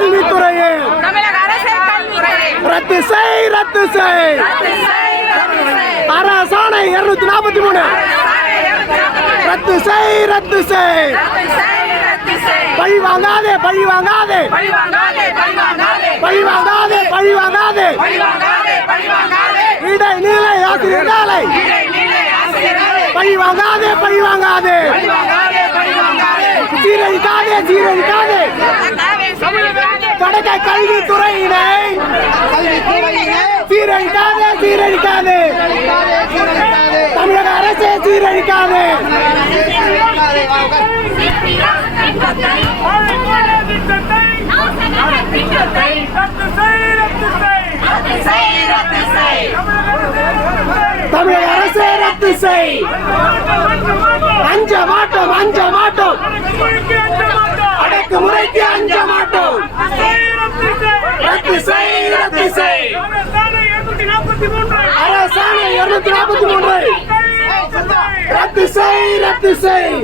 கல்வித்துறையை ரத்து செய் ரத்து செய். அரசாணை 243 ரத்து செய் ரத்து செய். பழி வாங்காதே பழி வாங்காதே பழி வாங்காதே பழி வாங்காதே. இடைநிலை ஆசிரியர்களை பழி வாங்காதே பழி வாங்காதே. சீரழிக்காதே சீரழிக்காதே. தொடக்க கல்வித்துறையினை சீரழிக்காதே சீரழிக்காதே. தமிழக அரசே சீரழிக்காதே. தமிழக அரசே ரத்து செய். அஞ்ச மாட்டோம் அஞ்ச மாட்டோம். அடக்குமுறைக்கு அஞ்ச மாட்டோம். ரத்து செய் ரத்து செய். அரசாணை 243 ரத்து செய் ரத்து செய்.